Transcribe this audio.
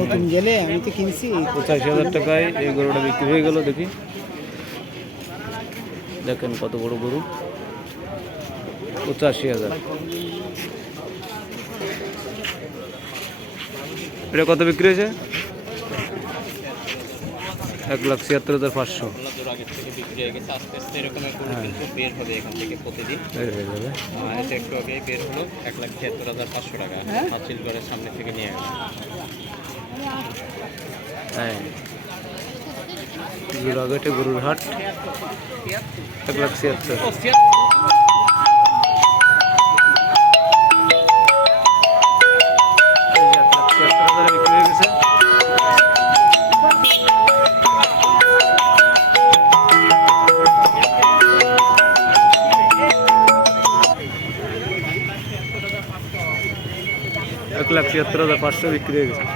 নতুন গেলে আমি তো কিনছি 85,000 টাকায় এই গরুটা বিক্রি হয়ে গেল। দেখি দেখেন কত বড় গরু, 85,000। এটা কত বিক্রি হয়েছে? 1,76,500। আগের থেকে বিক্রি হয়ে গেছে, আস্তে আস্তে এরকমের গরু কিন্তু বের হবে এখান থেকে প্রতিদিন। বের হয়ে যাবে। এটা একটু আগে বের হলো 1,76,500 টাকা হাসিলগড়ের সামনে থেকে নিয়ে গেল। হ্যাঁ, জোড়াঘাটে গরুর হাট, 1,76,000। বিক্রি হয়ে গেছে। এক লাখ 76,500 বিক্রি হয়ে গেছে।